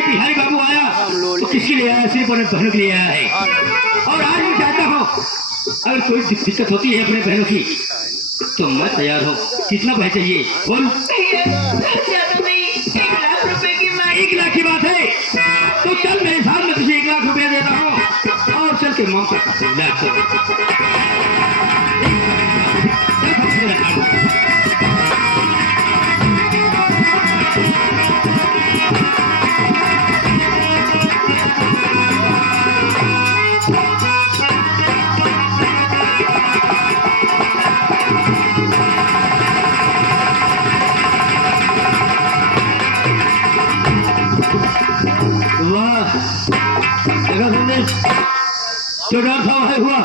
ये बिहारी बाबू आया तो किसके लिए आया? सिर्फ अपने बहनों के लिए आया है। और आज मैं चाहता हूँ अगर कोई दिक्कत होती है अपने बहनों की तो मैं तैयार हूँ। कितना पैसा चाहिए बोल? ज्यादा नहीं, 1,00,000 रुपए की मांग। 1,00,000 की बात है तो चल मेरे साथ, मैं तुझे 1,00,000 रुपया देता हूँ और चल के मौका वाह देखा तुमने? जो डर था वही हुआ,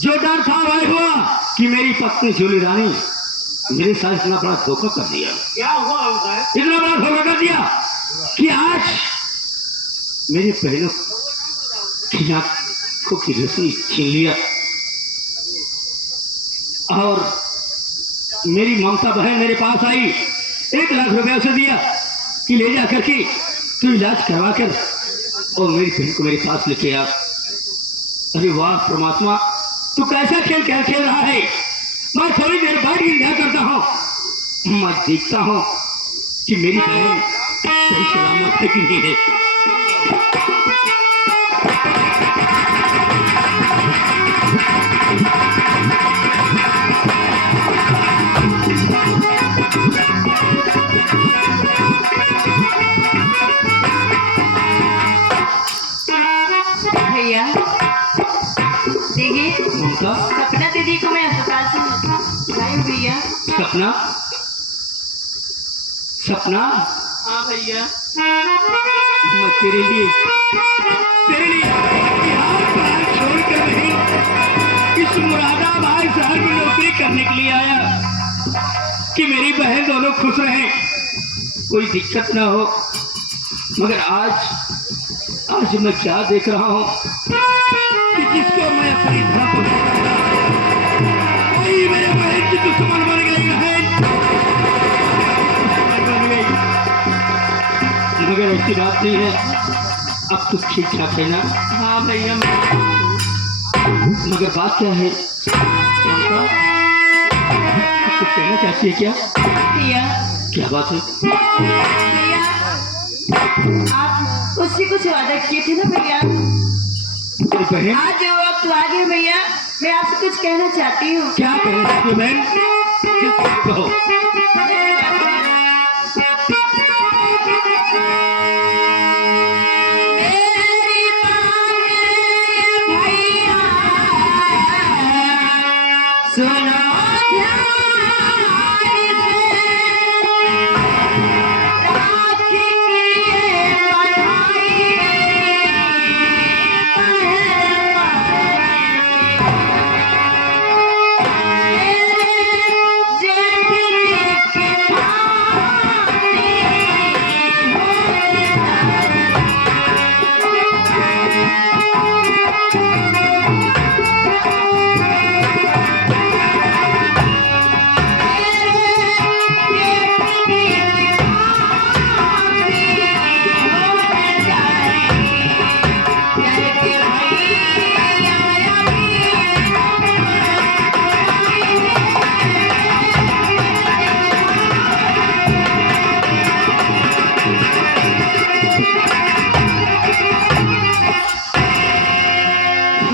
जो डर था वही हुआ कि मेरी पत्नी झूली रानी मेरे साथ इतना बड़ा धोखा कर दिया। क्या हुआ होगा? इतना बड़ा धोखा कर दिया कि आज मेरे बहनों की आंखों की रोशनी छीन लिया और मेरी ममता बहन मेरे पास आई, 1,00,000 रुपया उसे दिया कि ले जा करके तू इलाज करवा कर और मेरी बहन को मेरे पास लेके आ। अरे वाह परमात्मा, तू कैसा खेल खेल रहा है। मैं थोड़ी देर बाद इंतजार करता हूँ, मैं देखता हूँ कि मेरी बहन सही सलामत है कि नहीं है। भैया देखिए, ममता, सपना दीदी को मैं अस्पताल से लाई हूँ भैया। सपना, सपना, हाँ भैया। मैं तेरे लिए बिहार प्रांत छोड़कर नहीं इस मुरादाबाद शहर में नौकरी करने के लिए आया कि मेरी बहन दोनों खुश रहें, कोई दिक्कत ना हो। मगर आज मैं क्या देख रहा हूँ कि जिसको मैं अपनी तरफ वही मेरे बहन की दुश्मन बन गई बहन बन गई। मगर ऐसी बात नहीं है, अब तो ठीक ठाक है ना? हाँ भैया। मगर बात क्या है? ममता, कुछ कहना चाहती है क्या? भैया क्या बात है? भैया आप उससे कुछ वादा किए थे ना भैया, तेरी बहन आज जो वक्त आ गया भैया, मैं आपसे कुछ कहना चाहती हूँ। क्या कहना चाहती है बहन? कहो। सुनो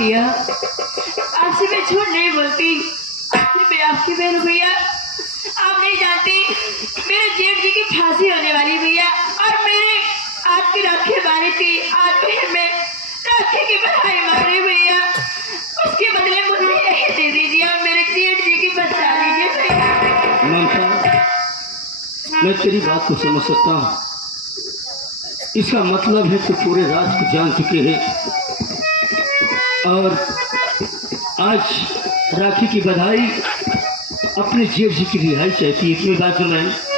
भैया, आपसे मैं झूठ नहीं बोलती, मैं आपकी बहन हूँ भैया। आप नहीं जानती मेरे जेठ जी की फांसी होने वाली भैया, और मेरे आपकी राखी बारी थी, आज बहन में राखी की बधाई मारी भैया, उसके बदले मुझे यही दे दीजिए और मेरे जेठ जी की बचा लीजिए भैया। ममता, मैं तेरी बात को समझ सकता हूँ। इसका मतलब है कि पूरे राज को जान चुके हैं और आज राखी की बधाई अपने जेठ जी की रिहाई चाहती है। इतनी बात सुना है।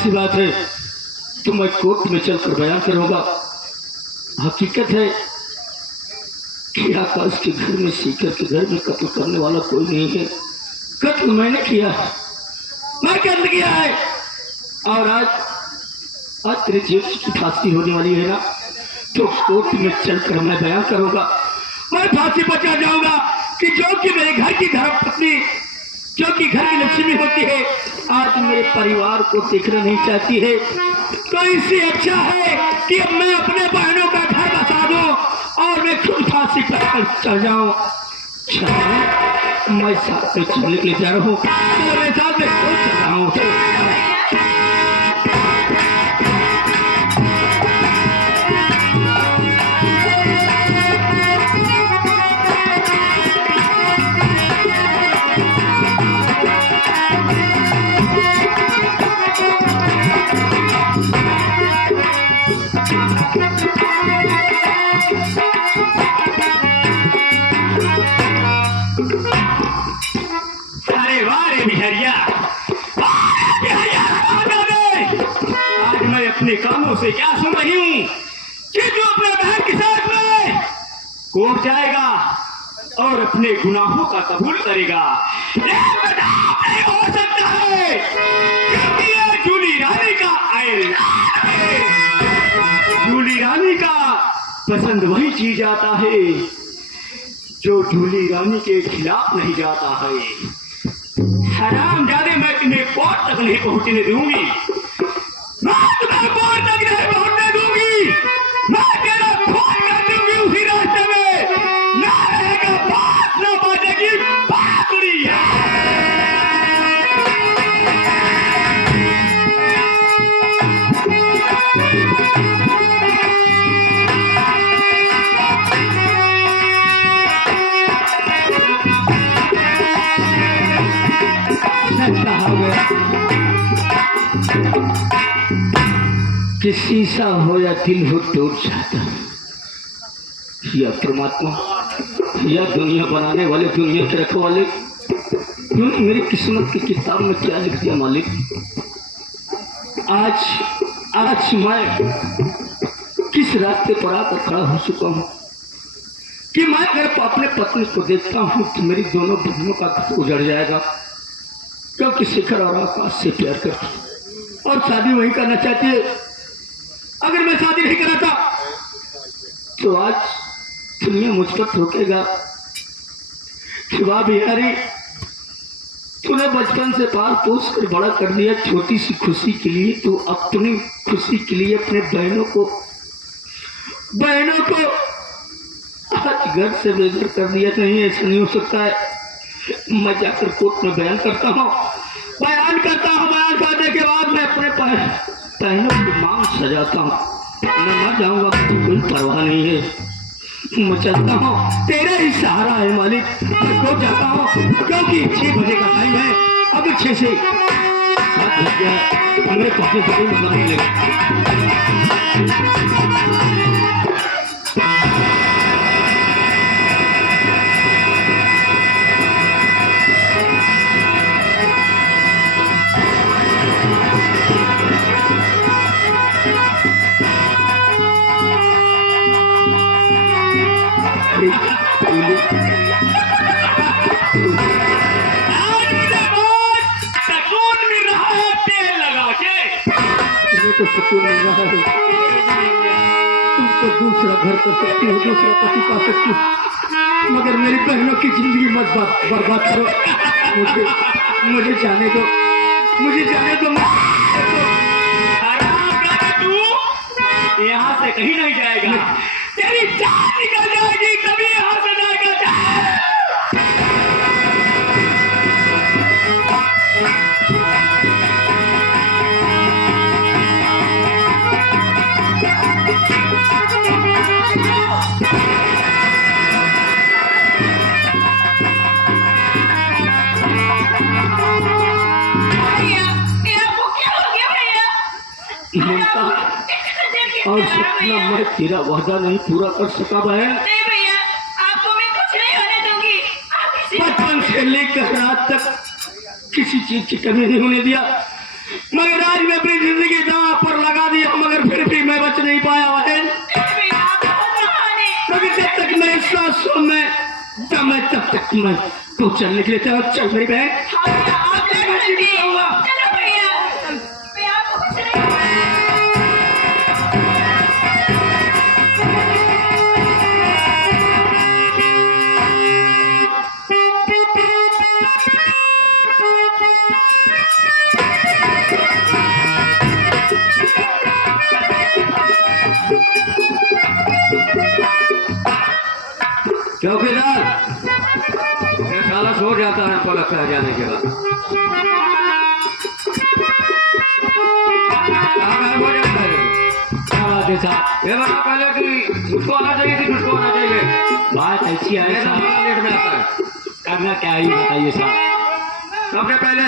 सी बात है तो मैं कोर्ट में चलकर बयान करूंगा। हकीकत है कि आकाश के घर में, सीकर के घर में कत्ल करने वाला कोई नहीं है। कत्ल मैंने किया है, मैं कत्ल किया है। और आज तेरे जेठ की फांसी होने वाली है ना, तो कोर्ट में चलकर मैं बयान करूंगा। मैं फांसी पर चढ़ जाऊंगा कि जो कि मेरे घर की धर्मपत्नी, जो कि घर की लक्ष्मी होती है, आज मेरे परिवार को देखना नहीं चाहती है। तो इससे अच्छा है कि अब मैं अपने बहनों का घर बसा दूं और मैं खुद फांसी पर चढ़ जाऊं। मैं साथ में चलने के लिए जा रहा हूँ, तो मैं साथ में चल रहा हूँ। अरे वाह रे बिहारिया, आज मैं अपने कानों से क्या सुन रही हूँ कि जो अपने बहन के साथ में कोर्ट जाएगा और अपने गुनाहों का कबूल करेगा। नहीं हो सकता है, क्योंकि ये जूली रानी का ऐलान है। जूली रानी का पसंद वही चीज आता है जो जूली रानी के खिलाफ नहीं जाता है। हरामजादे, मैं तुम्हें कोर्ट तक नहीं पहुंचने दूंगी, मैं तुम्हें कोर्ट तक नहीं पहुंचने दूंगी। मैं तेरा खून कर दूंगी उसी रास्ते में, ना रहेगा बात ना बचेगी बाकड़ी। कि शीशा हो या दिल हो टूट जाता है। या परमात्मा, या दुनिया बनाने वाले, दुनिया के रखवाले, तूने मेरी किस्मत की किताब में क्या लिख दिया मालिक। आज मैं किस रास्ते पर आकर खड़ा हो चुका हूँ कि मैं अगर अपने पत्नी को देखता हूँ तो मेरी दोनों बहनों का घर उजड़ जाएगा, क्योंकि शिखर और आकाश से प्यार करती और शादी वही करना चाहती है। अगर मैं शादी नहीं कराता तो आज दुनिया मुझ पर ठोकेगा। शिवा बिहारी, तूने बचपन से पाल पोस कर बड़ा कर दिया छोटी सी खुशी के लिए। तू अपनी खुशी के लिए अपने बहनों को आज घर से बेघर कर दिया। नहीं, ऐसा नहीं हो सकता है। मैं जाकर कोर्ट में बयान करता हूँ। बयान करने के बाद मैं अपने बहनों की मांग सजाता हूँ। मैं मर जाऊंगा, कोई परवाह नहीं है। मैं चलता हूँ, तेरा ही सहारा है मालिक। मैं कोर्ट जाता हूँ क्योंकि 6 बजे का टाइम है। अगर 6 से 7 बज गया मेरे पहुंचने से कोई मतलब नहीं लेगा। तो सुकून मिल रहा है। तुमको दूसरा घर कर सकती हो, दूसरा पति पा सकती हो, मगर मेरी बहनों की जिंदगी मत बर्बाद करो। मुझे जाने दो, मुझे जाने दो। तू यहाँ से कहीं नहीं जाएगा, तेरी जान निकल जाएगी तभी यहाँ से जाएगा। और सपना, मैं तेरा वादा नहीं पूरा कर सका बहन। नहीं भैया, आपको मैं कुछ नहीं होने दूंगी। बचपन से लेकर रात तक किसी चीज की कमी नहीं होने दिया, मगर आज आज मैं अपनी जिंदगी दांव पर लगा दी हूँ, मगर फिर भी मैं बच नहीं पाया बहन। भैया आप बहुत महान हैं। क्योंकि जब तक मेरी सांसों में दम है तब तक मैं तू चल निकले तो चल मेरी बहन। हाँ भैया आप जा सकते हैं। चलो भैया मैं आपको कुछ नहीं चौकीदार ये साला सो जाता है हमको लगता है जाने के बाद। हो जाता है क्या बात है साहब? ये बता पहले कि उसको आना चाहिए कि तुझको आना चाहिए? बात ऐसी है ऐसा साहब, लेट में आता है। करना क्या है ये बताइए साहब। सबसे पहले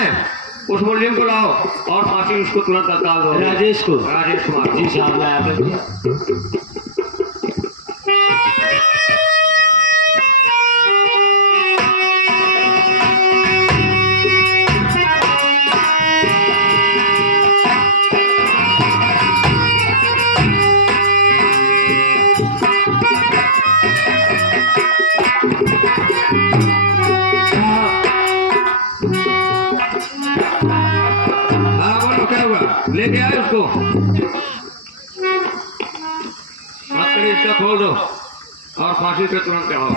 उस मुलजिम को लाओ और फांसी उसको तुरंत हड़ताल दो। राजेश को? राजेश कुमार जी साहब लाया भैया। हाँ बोलो क्या हुआ? लेके आए उसको। अपने इसका खोल दो और फांसी पे तुरंत चढ़ाओ।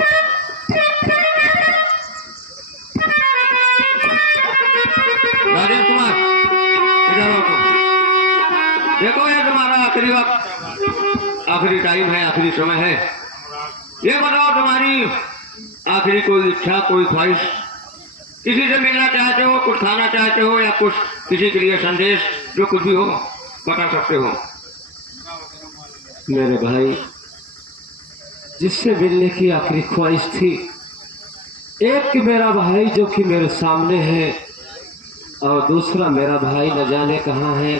राजेश कुमार इधर आओ तुम। देखो ये तुम्हारा आखिरी वक्त, आखिरी टाइम है, आखिरी समय है। ये बताओ तुम्हारी आखिरी कोई इच्छा, कोई ख्वाहिश, किसी से मिलना चाहते हो, कुछ खाना चाहते हो या कुछ किसी के लिए संदेश, जो कुछ भी हो बता सकते हो। मेरे भाई जिससे मिलने की आखिरी ख्वाहिश थी, एक मेरा भाई जो कि मेरे सामने है और दूसरा मेरा भाई न जाने कहाँ है।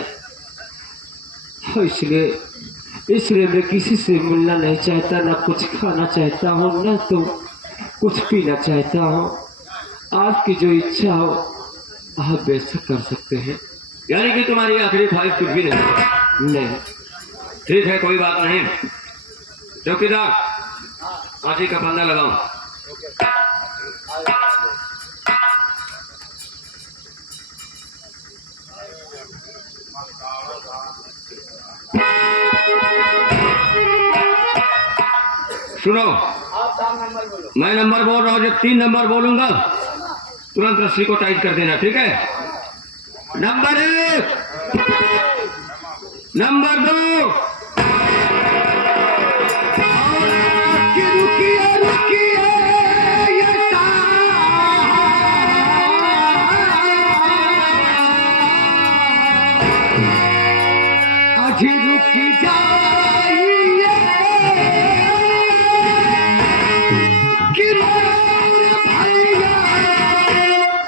इसलिए मैं किसी से मिलना नहीं चाहता, ना कुछ खाना चाहता हूँ, ना तो कुछ पीना चाहता हूँ। आपकी जो इच्छा हो आप बेशक कर सकते हैं। यानी कि तुम्हारी आखिरी ख्वाहिश कुछ भी नहीं? नहीं। ठीक है, कोई बात नहीं। चौकीदार फांसी का फंदा लगाओ। सुनो, मैं नंबर बोल रहा हूँ, जब 3 नंबर बोलूंगा तुरंत रस्सी को टाइट कर देना, ठीक है? नंबर 1, नंबर 2, रुकी जाइए कि मेरे भैया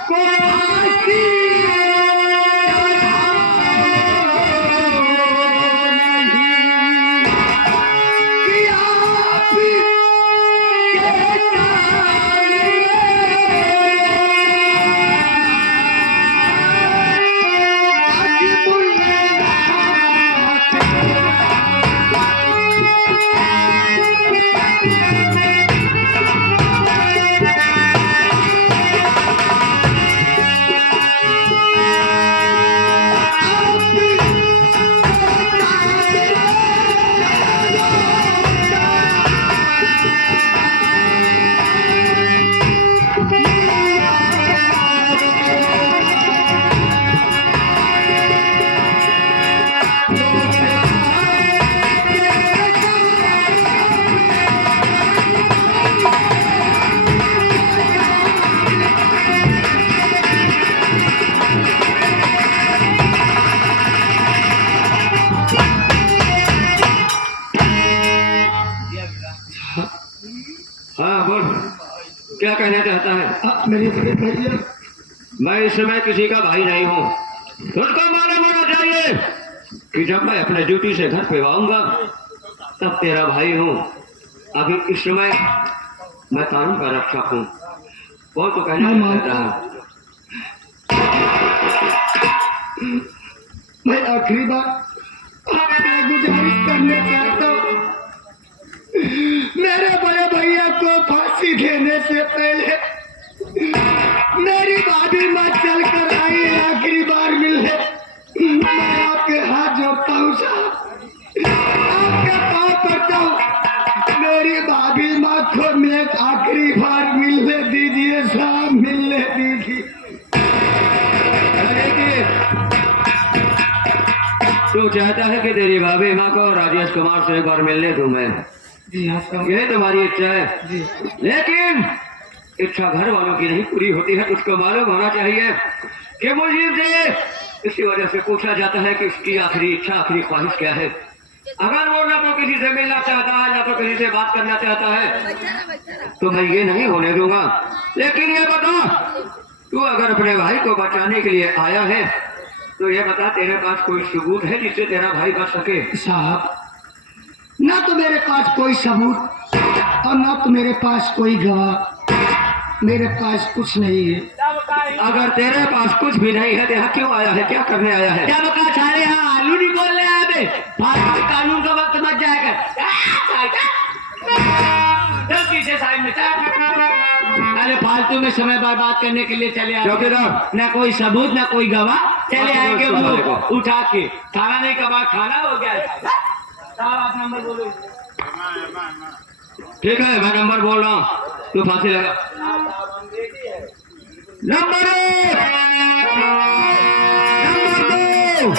को फांसी नहीं कि आप के हाँ बोल, क्या कहना चाहता है? मेरे भैया, मैं इस समय किसी का भाई नहीं हूँ। तुझको मालूम होना चाहिए कि जब मैं अपने ड्यूटी से घर पे आऊंगा तब तेरा भाई हूँ। अभी इस समय मैं कानून का रक्षक हूँ। कौन तो कहना चाहता है? मैं आखिरी बार आपसे गुजारिश करना चाहता हूँ, मेरे बड़े भैया को फांसी देने से पहले मेरी भाभी माँ चल कर आई आखिरी बार मिलने। मैं आपके हाथ जोड़ता हूँ साहब, आपके पाँव पड़ता हूँ, मेरी भाभी माँ को मैं आखिरी बार मिलने दीजिए साहब, मिलने दीजिए। तू चाहता है कि तेरी भाभी माँ को राजेश कुमार से एक बार मिलने दूं मैं? जी हाँ साहब। ये तुम्हारी इच्छा है जी। लेकिन इच्छा घर वालों की नहीं पूरी होती है। तुझको मालूम होना चाहिए कि मुझे से इसी वजह से पूछा जाता है कि उसकी आखिरी इच्छा आखिरी ख्वाहिश क्या है। अगर वो ना तो किसी से मिलना चाहता है ना तो किसी से बात करना चाहता है तो मैं ये नहीं होने दूंगा। लेकिन ये बता, तू अगर अपने भाई को बचाने के लिए आया है तो ये बता, तेरे पास कोई सबूत है जिससे तेरा भाई बच सके? साहब, ना तो मेरे पास कोई सबूत और ना तो मेरे पास कोई गवाह, मेरे पास कुछ नहीं है। अगर तेरे पास कुछ भी नहीं है तो यहाँ क्यों आया है, क्या करने आया है? क्या बता सारे, यहाँ आलू नहीं बोलने आए बे, फालतू कानून का वक्त मत जाएगा। अरे फालतू में समय बर्बाद करने के लिए चले आए, चौकीदार, ना कोई सबूत ना कोई गवाह, चले आएंगे वो देखो। उठा के। खाना नहीं कमा, खाना हो गया। आप नंबर बोलो। ठीक है, मैं नंबर बोल रहा हूँ, तू फांसी लगा। Number 1, number 2।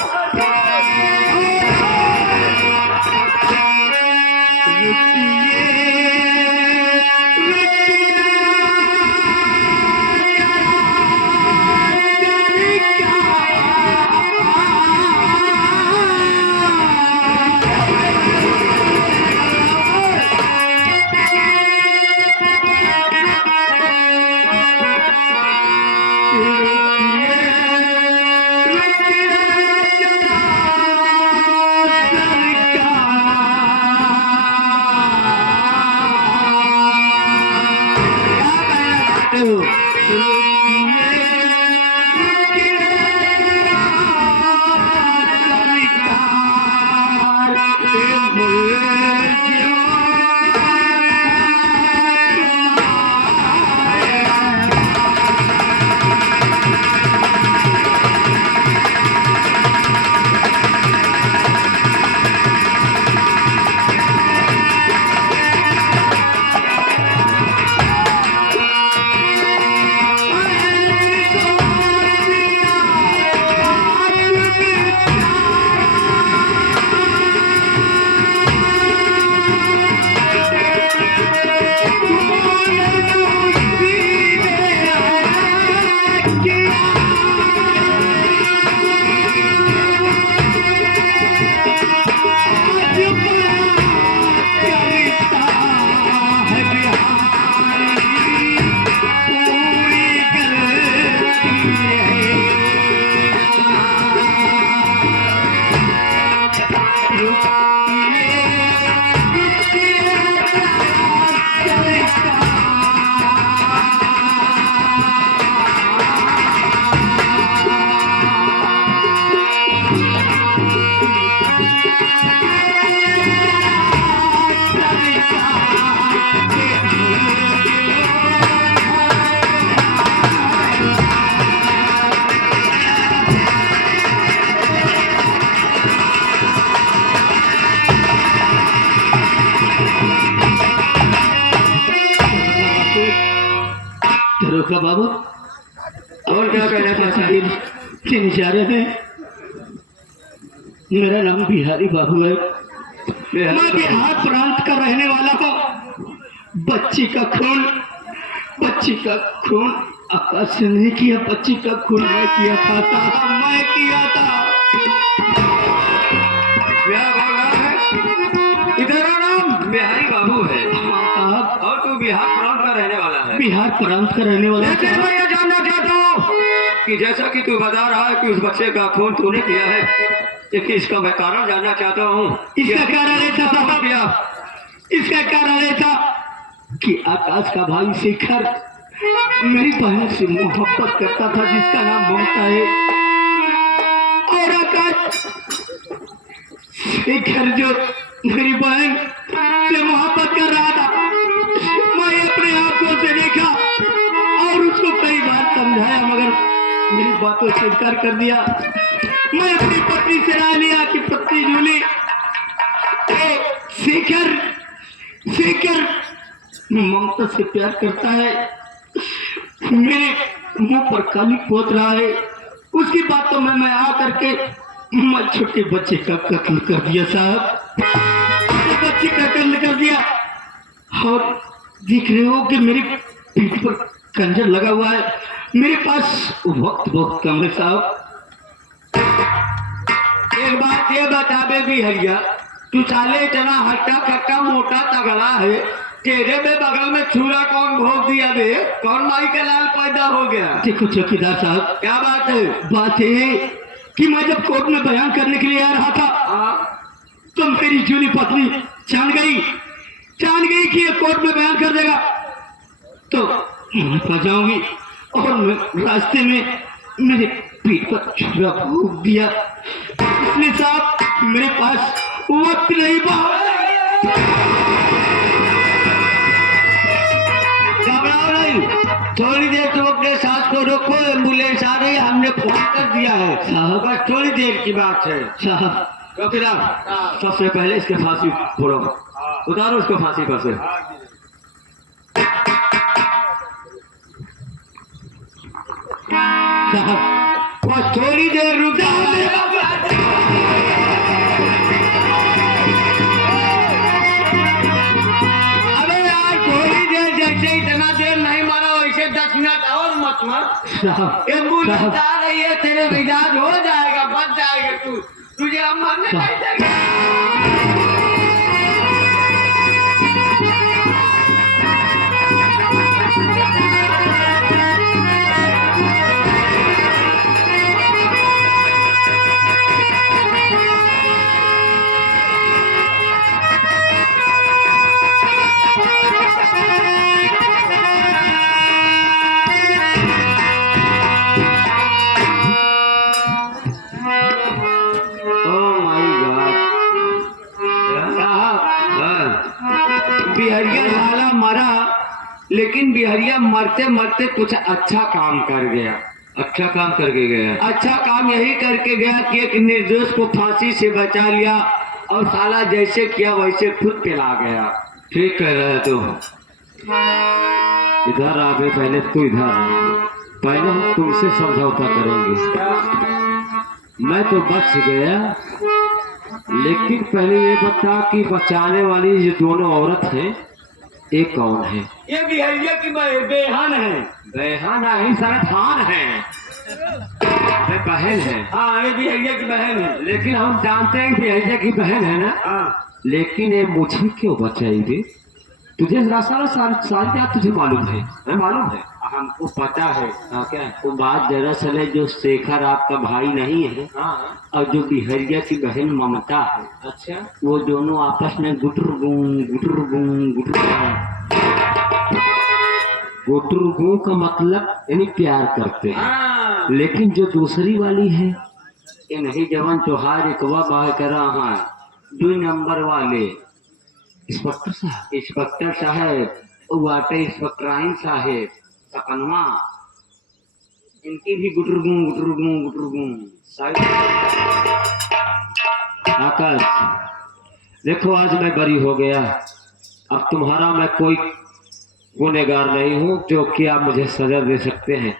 रोका बाबू, और क्या कहना चाहता है? के निचारे में मेरा नाम बिहारी बाबू है। मैं बिहार प्रांत का रहने वाला हूँ। बच्ची का खून आकाश से नहीं किया, बच्ची का खून मैं किया था, मैं किया था। क्या बोल रहा है? तेरा नाम बिहारी बाबू है साहब, और तू बिहार प्रांत का रहने वाला है। बिहार प्रांत का रहने वाला लेकिन मैं ये जानना चाहता हूँ कि जैसा कि तू बता रहा है कि उस बच्चे का खून तूने किया है, लेकिन इसका मैं कारण जानना चाहता हूँ। इसका कारण ऐसा साहब, इसका कारण ऐसा कि आकाश का भाई शेखर मेरी बहन से मोहब्बत करता था जिसका नाम ममता है, और आकाश शिखर जो मेरी बहन से मोहब्बत कर रहा था, मैं अपने आंखों से देखा और उसको कई बार समझाया, मगर मेरी बातों से इनकार कर दिया। मैं अपनी पत्नी से राय लिया कि पत्नी जूली, शिखर शिखर ममता से प्यार करता है, मेरे मुंह पर काली पोत रहा है, उसकी बातों में मैं आ करके मैं छोटे बच्चे का कत्ल कर दिया साहब, बच्चे का कत्ल कर दिया। और देख रहे हो कि मेरी पीठ पर खंजर लगा हुआ है, मेरे पास वक्त बहुत कम है साहब। एक बात ये बता बे बिहरिया, तू साले इतना हट्टा कट्टा मोटा तगड़ा है, तेरे में बगल में छुरा कौन भोग दिया बे? कौन माई का लाल पैदा हो गया? देखो चौकीदार साहब, क्या बात है? बात है कि मैं जब कोर्ट में बयान करने के लिए आ रहा था, तो मेरी जूली पत्नी जान गई कि ये कोर्ट में बयान कर देगा तो मैं फंस जाऊंगी, और मैं रास्ते में मेरे पीठ पर छुरा भोग दिया। इसलिए साहब मेरे पास वक्त नहीं घबराओ नहीं, थोड़ी देर तुम अपने सांस को रोको, एम्बुलेंस आ रही है, हमने फोन कर दिया है साहब। बस थोड़ी देर की बात है। साहब चौकीदार सबसे पहले इसके फांसी फोड़ो, उतारो उसको फांसी पर से। साहब बस थोड़ी देर रुक जाओ। अबे यार थोड़ी देर, जैसे इतना देर नहीं मारा वैसे 10 मिनट और मत मार। साहब एम्बुलेंस आ रही है, तेरे इलाज हो जाएगा, बच जाएगा, तुझे हम मारने नहीं देंगे। बिहरिया साला मरा, लेकिन बिहरिया मरते मरते कुछ अच्छा काम कर गया। अच्छा काम करके गया। अच्छा काम यही करके गया कि एक निर्दोष को फांसी से बचा लिया, और साला जैसे किया वैसे खुद पिला गया। ठीक कह रहा है तू। इधर आ गए, पहले तू इधर आ, पहले हम तुमसे समझौता करेंगे। मैं तो बच गया, लेकिन पहले ये बता कि बचाने वाली ये दोनों औरत हैं, ये कौन है? ये बिहरिया की बेहन है। बहन नहीं, सरदार है, बहन है। हाँ ये बिहरिया की बहन है। लेकिन हम जानते हैं कि बिहरिया की बहन है ना। हाँ लेकिन ये मुझे क्यों बचाएगी? तुझे सारी बात तुझे मालूम है, मालूम है, हमको पता है। हाँ क्या है? तो बात दरअसल है, जो शेखर आपका भाई नहीं है, हाँ और जो बिहरिया की बहन ममता है, अच्छा, वो दोनों आपस में गुटर गुटरगू का मतलब यानी प्यार करते हैं। हाँ। लेकिन जो दूसरी वाली है, ये नहीं जवान त्योहार एकवा बाह करा हाँ 2 नंबर वाले इंस्पेक्टर साहब वाटे इंस्पेक्टराइन साहेब सकनवा, इनकी भी गुटरगू आकाश देखो, आज मैं बरी हो गया। अब तुम्हारा मैं कोई गुनहगार नहीं हूँ जो कि आप मुझे सजा दे सकते हैं।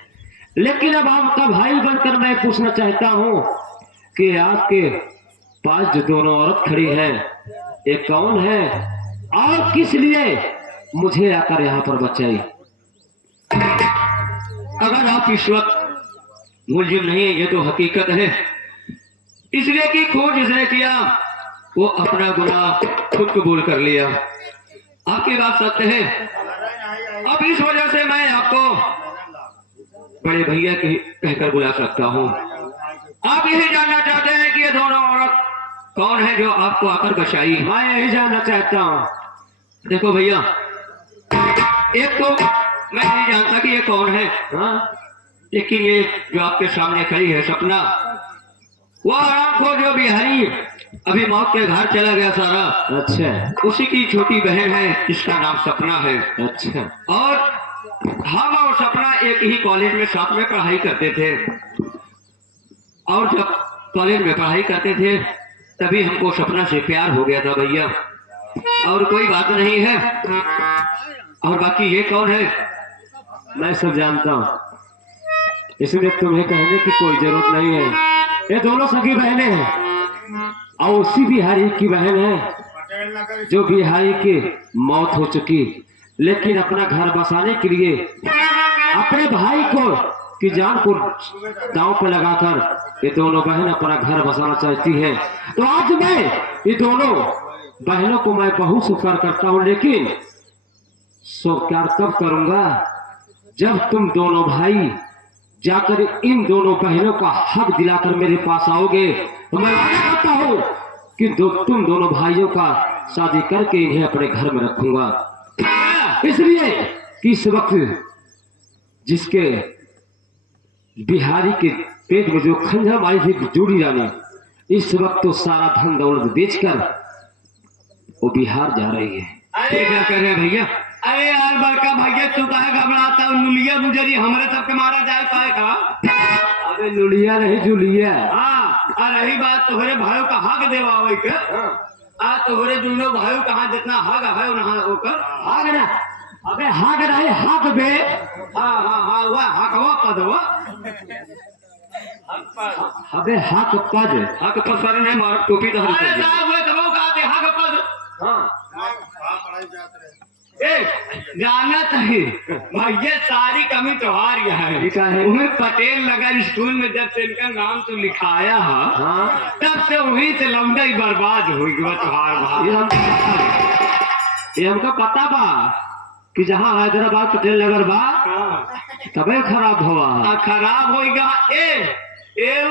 लेकिन अब आपका भाई बनकर मैं पूछना चाहता हूँ कि आपके पास जो दोनों औरत खड़ी हैं, ये कौन है और किस लिए मुझे आकर यहाँ पर बचाई? अगर आप इस वक्त मुलजिम नहीं है, ये तो हकीकत है, इसलिए कि खून जिसने किया वो अपना गुनाह खुद कबूल कर लिया। आपकी बात सत्य है। अब इस वजह से मैं आपको बड़े भैया की कहकर बुला सकता हूँ। आप यही जानना चाहते हैं कि ये दोनों औरत कौन है जो आपको आकर बचाई? मैं यही जानना चाहता हूँ। देखो भैया, एक तो मैं नहीं जानता कि ये कौन है, हाँ, लेकिन ये जो आपके सामने खड़ी है सपना, वो आराम को जो बिहारी अभी मौत के घर चला गया सारा, अच्छा उसी की छोटी बहन है जिसका नाम सपना है। अच्छा। और हम और सपना एक ही कॉलेज में साथ में पढ़ाई करते थे, और जब कॉलेज में पढ़ाई करते थे तभी हमको सपना से प्यार हो गया था भैया, और कोई बात नहीं है। और बाकी ये कौन है? मैं सब जानता हूँ, इसलिए तुम्हें कहने की कोई जरूरत नहीं है। ये दोनों सगी बहनें हैं, और उसी बिहारी की बहन है जो बिहारी की मौत हो चुकी, लेकिन अपना घर बसाने के लिए अपने भाई को की जान को दांव पे लगाकर ये दोनों बहन अपना घर बसाना चाहती है। तो आज मैं ये दोनों बहनों को मैं बहुत स्वीकार करता हूँ, लेकिन स्वीकार तब करूंगा जब तुम दोनों भाई जाकर इन दोनों बहनों का हक दिलाकर मेरे पास आओगे। तो मैं वादा करता हूँ कि तुम दोनों भाइयों का शादी करके इन्हें अपने घर में रखूंगा, इसलिए कि इस वक्त जिसके बिहारी के पेट में जो खंजर मारी थी जूड़ी रानी, इस वक्त तो सारा धन दौलत बेचकर वो बिहार जा रही है। अरे क्या कह रहे हैं भैया? अरे यार बड़का भैया तू काहे घबराता है? लुलिया गुजरी हमरे सबके मारा जाए पाए का? अबे लुलिया नहीं जुलिया। हाँ, और रही बात तोहरे भाइयों का हक देवावे के, आ तोहरे दोनों भाइयों का जितना हक है उन्हें ओकर हाग ना, अबे हाग नहीं हाग बे। हाँ हाँ हाँ वह हकवा पदवा अबे हाक पद। हक पर सर ने मार टोपी तो अरे साहब वो कबो कहते हक पद। हाँ ए जानत है भैया सारी कमी त्योहार यह है। ठीक है। उन्हें पटेल नगर स्कूल में जब से इनका नाम तो लिखाया है, हाँ तब से वहीं से लौंडा ही बर्बाद हो गया त्योहार। ये हमको पता बा कि जहाँ हैदराबाद पटेल नगर बा तबे खराब हुआ। खराब होगा ए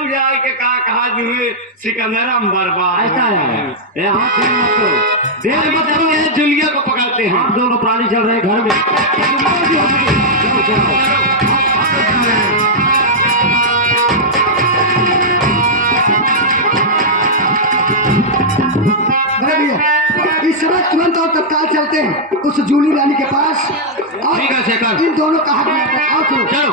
जाए के कहा जुए सिकंदरम बर्बाद ऐसा है यहाँ देर मत करो, ये जुलिया को पकड़ते हैं। हम दोनों प्राणी चल रहे हैं घर में। जाओ, जाओ। इस समय तुरंत और तत्काल चलते हैं उस जूली रानी के पास, और ठीक है शेखर, इन दोनों का हक आओ सुनो। चलो।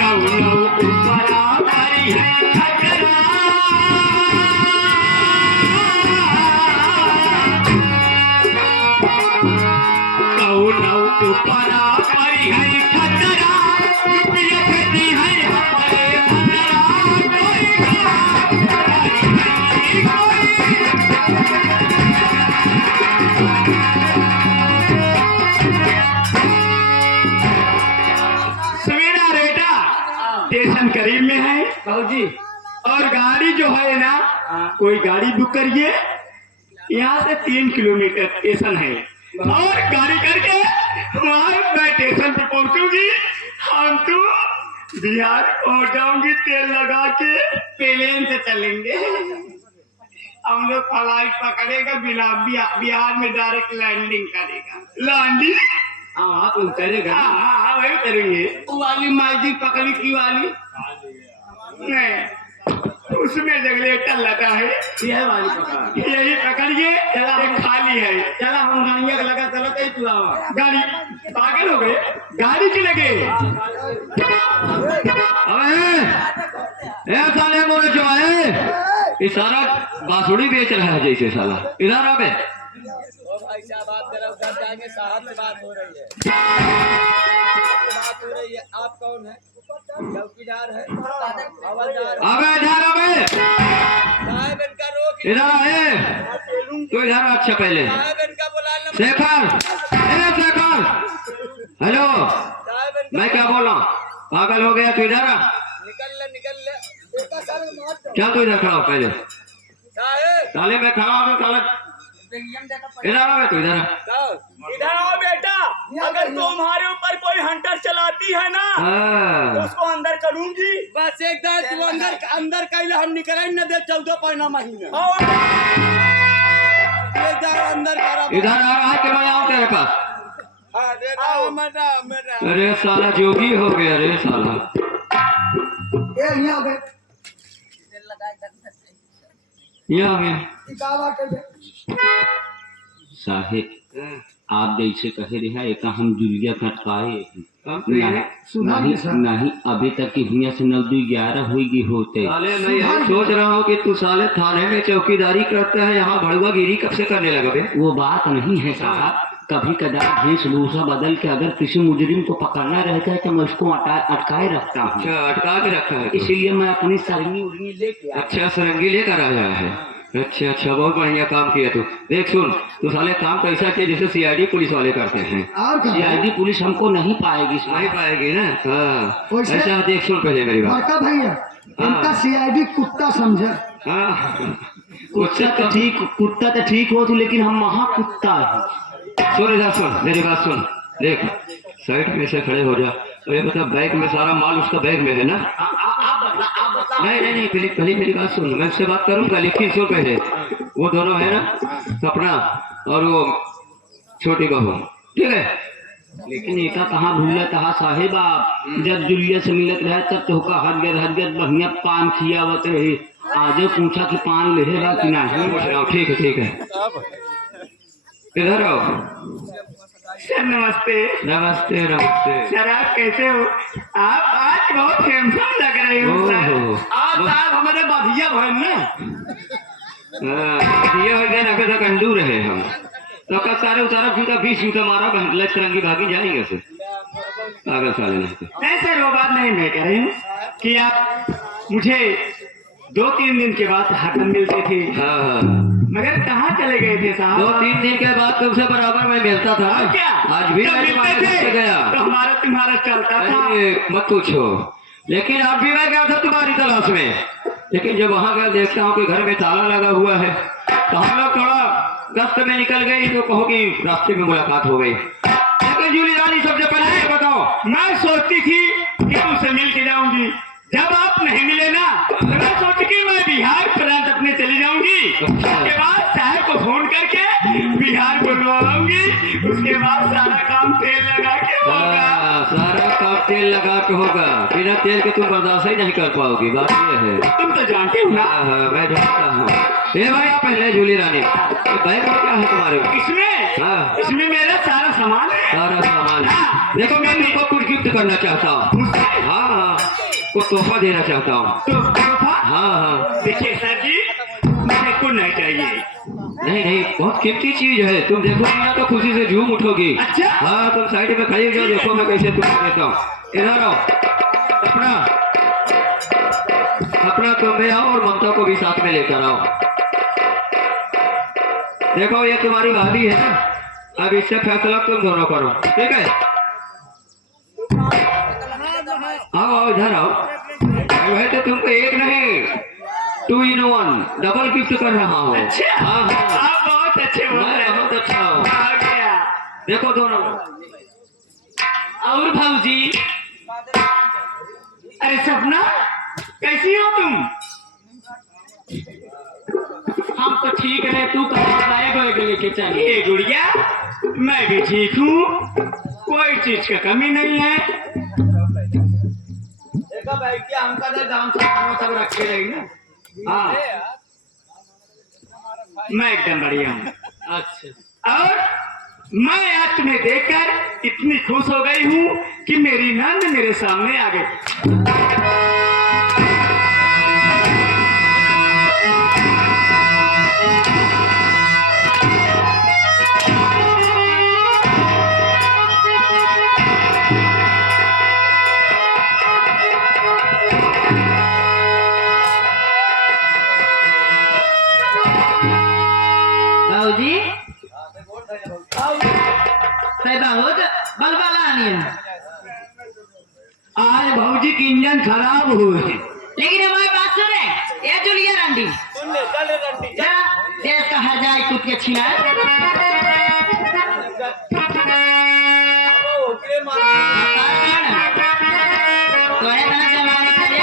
कौनो ऊपरा हरी है खतरा गाड़ी और गाड़ी जो है ना कोई गाड़ी बुक करिए यहाँ से 3 किलोमीटर स्टेशन है और गाड़ी करके वहाँ मैं स्टेशन पे पहुँचूंगी हम तो बिहार पहुँच जाऊंगी तेल लगा के प्लेन से चलेंगे हम लोग फ्लाइट पकड़ेगा बिहार में डायरेक्ट लैंडिंग करेगा लैंडिंग हाँ तुम करेगा हाँ वही करेंगे वो वाली मैजिक पकड़ी की वाली नहीं उसमें रेगुलेटर लगा है यह वाली पकड़ यही पकड़िए चला ये खाली है चला हम गाड़िया लगा चलो कहीं चुनाव गाड़ी पागल हो गए गाड़ी की लगे अबे ए साले मोरे जो है ये सारा बांसुड़ी बेच रहा है जैसे साला इधर आवे भाई साहब बात करें उधर जाएंगे साहब से बात हो रही है आप कौन है चौकीदार है हवलदार अबे इधर आवे साहब इनका रोक इधर आए तू इधर आ, अच्छा पहले साहब इनका बुलाना शेखर ए शेखर हेलो साहब इनका मैं क्या बोल रहा हूँ पागल हो गया तू इधर आ निकल ले क्या तू इधर खड़ा हो पहले साहब साले मैं खड़ा हूँ साला इधर आवे तू इधर आ। इधर आओ बेटा अगर तुम्हारे ऊपर कोई हंटर चलाती है ना हाँ। तो उसको अंदर करूंगी बस एक दार तू अंदर कैले हम निकल न दे 14 पैना महीने एक दार अंदर करा इधर आ रहा है कि मैं आऊँ तेरे पास अरे साला जोगी हो गया रे साला ये यहाँ आ गए यहाँ आ गया ये का बात है साहेब आप जैसे कहे रहा एक हम जुलिया खटकाए सुना नहीं नहीं सर। नहीं अभी तक कि हिया से 9-11 हुई होते साले मैं यही सोच रहा हूँ कि तू साले थाने में चौकीदारी करता है यहाँ भड़ुआ गिरी कब से करने लगा बे वो बात नहीं है साहब कभी कदार वेशभूषा बदल के अगर किसी मुजरिम को पकड़ना रहता है तो मैं उसको अटकाए रखता हूँ अच्छा अटका के रखा है तू। इसीलिए मैं अपनी सरंगी उर्गी लेके आया। अच्छा सरंगी लेकर आया है अच्छा बहुत बढ़िया काम किया तू देख सुन तू साले काम कैसा किया जैसे सीआईडी पुलिस वाले करते हैं और क्या सीआईडी पुलिस हमको नहीं पाएगी नहीं साहब। पाएगी ना हाँ वैसे- ऐसा देख सुन पहले मेरी बात बड़का भैया इनका सीआईडी कुत्ता समझे हाँ कुत्ता तो ठीक हो तू लेकिन हम महा कुत्ता है। सुन इधर सुन मेरी बात सुन देख साइड में से खड़े हो जा और ये बता बैग में सारा माल उसका बैग में है ना नहीं पहले मेरी बात सुन मैं उससे बात करूंगा लेकिन सुन पहले वो दोनों है ना सपना और वो छोटी बहू ठीक है लेकिन एका कहाँ भूल कहा साहेब आप जब जुलिया से मिलत रहे तब तो का हजगत बढ़िया पान खियावत रहे आज पूछा कि पान ले बा कि नहीं। ठीक है इधर आओ सर नमस्ते नमस्ते नमस्ते सर आप कैसे हो आप आज बहुत हैंडसम लग रहे हो सर ओहो। आप साहब हमारे बधिया बहन ना ये हो गया अभी तक अंडू रहे हम तो कब सारे उतारा जूता 20 जूता मारा बहन तरंगी भागी जाएंगे से पागल साले नहीं तो नहीं सर वो बात नहीं मैं कह रही हूँ कि आप मुझे 2-3 दिन के बाद हाथम मिलते थे हाँ मगर कहाँ चले गए थे साहब 2-3 दिन के बाद तुमसे बराबर मैं मिलता था क्या आज भी जब मैं तुम्हारे मिलते घर से थे, गया तो हमारा तुम्हारा चलता था अरे मत पूछो लेकिन अब भी मैं गया था तुम्हारी तलाश में लेकिन जब वहां गया देखता हूँ कि घर में ताला लगा हुआ है तो हम लोग थोड़ा गश्त में निकल गए तो कहो कि रास्ते में मुलाकात हो गई लेकिन जूली रानी सबसे पहले ये बताओ मैं सोचती थी कि तुमसे मिल के जाऊंगी जब आप नहीं मिले ना तो मैं सोची कि मैं बिहार प्रांत अपने चली जाऊंगी उसके बाद साहब को फोन करके बिहार बुलवाऊंगी उसके बाद सारा काम तेल लगा के होगा सारा काम तेल लगा के होगा बिना तेल के तुम बर्दाश्त ही नहीं कर पाओगी बात ये है तुम तो जानते हो ना हाँ, मैं जानता हूँ ये भाई पहले जूली रानी ये बैग में क्या है तुम्हारे इसमें हाँ। इसमें मेरा सारा सामान है सारा सामान देखो मैं तुमको कुछ गिफ्ट करना चाहता हूँ मुझसे हाँ कुछ तोहफा देना चाहता हूँ तो था हाँ देखिए सर जी मुझे कुछ नहीं चाहिए नहीं बहुत कीमती चीज है तुम देखोगी ना तो खुशी से झूम उठोगी अच्छा। हाँ तुम साइड में खड़ी हो देखो मैं कैसे तुम्हें देता हूँ इधर आओ अपना तुम भी आओ और ममता को भी साथ में लेकर आओ देखो ये तुम्हारी भाभी है ना अब इससे फैसला तुम दोनों करो ठीक है आओ इधर आओ मैं तो तुमको एक नहीं 2 in 1 डबल गिफ्ट कर रहा हूँ। अच्छा हाँ हाँ आप बहुत अच्छे बोल रहे मैं हैं। बहुत अच्छा हूँ। आ गया। देखो दोनों। और भाऊजी अरे सपना कैसी हो तुम? हम तो ठीक है, तू कहाँ बैग लेके चलिए गुड़िया। मैं भी ठीक हूँ, कोई चीज का कमी नहीं है। देखो बैठिए हमका तो दाम सब रखे रही ना। हाँ मैं एकदम बढ़िया हूँ। अच्छा और मैं आज तुम्हें देखकर इतनी खुश हो गई हूँ कि मेरी नंद मेरे सामने आ गई। बाबूजी बहुत बलबला नहीं है। आज भाऊजी की इंजन खराब हुए। लेकिन हमारी बात सुने ये जुलिया रंडी सुन ले चल रे रंडी जरा देश का हर जाए कूद के छीना अब ओकरे मार तोरे तना जमाने करे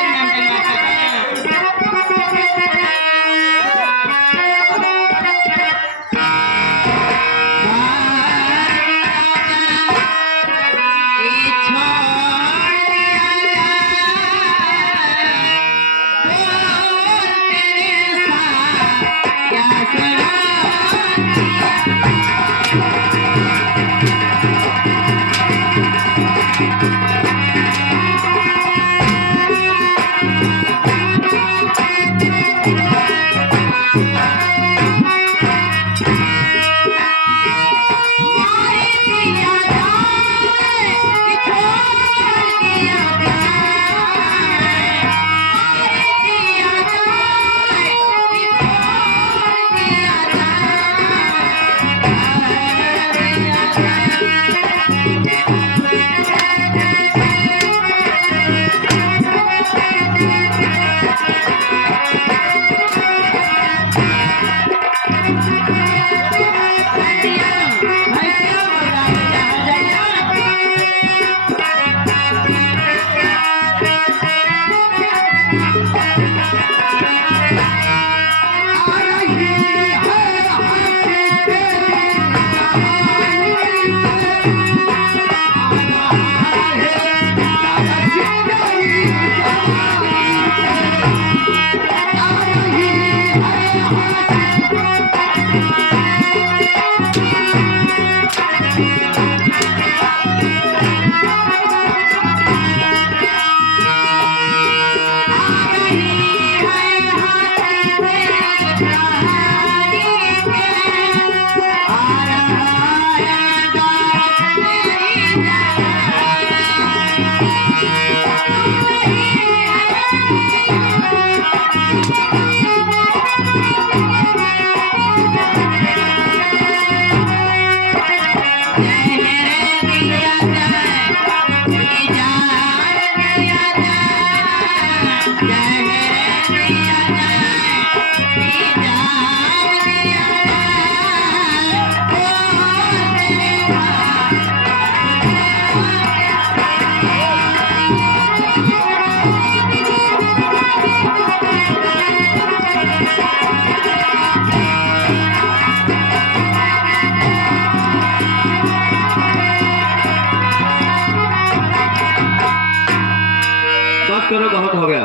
करो बहुत हो गया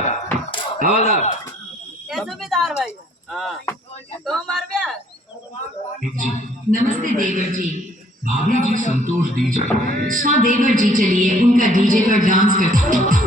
हवलदार सूबेदार भाई तो मर गया। नमस्ते देवर जी। भाभी जी संतोष दीजिए। हाँ देवर जी चलिए उनका डीजे पर डांस करते हैं।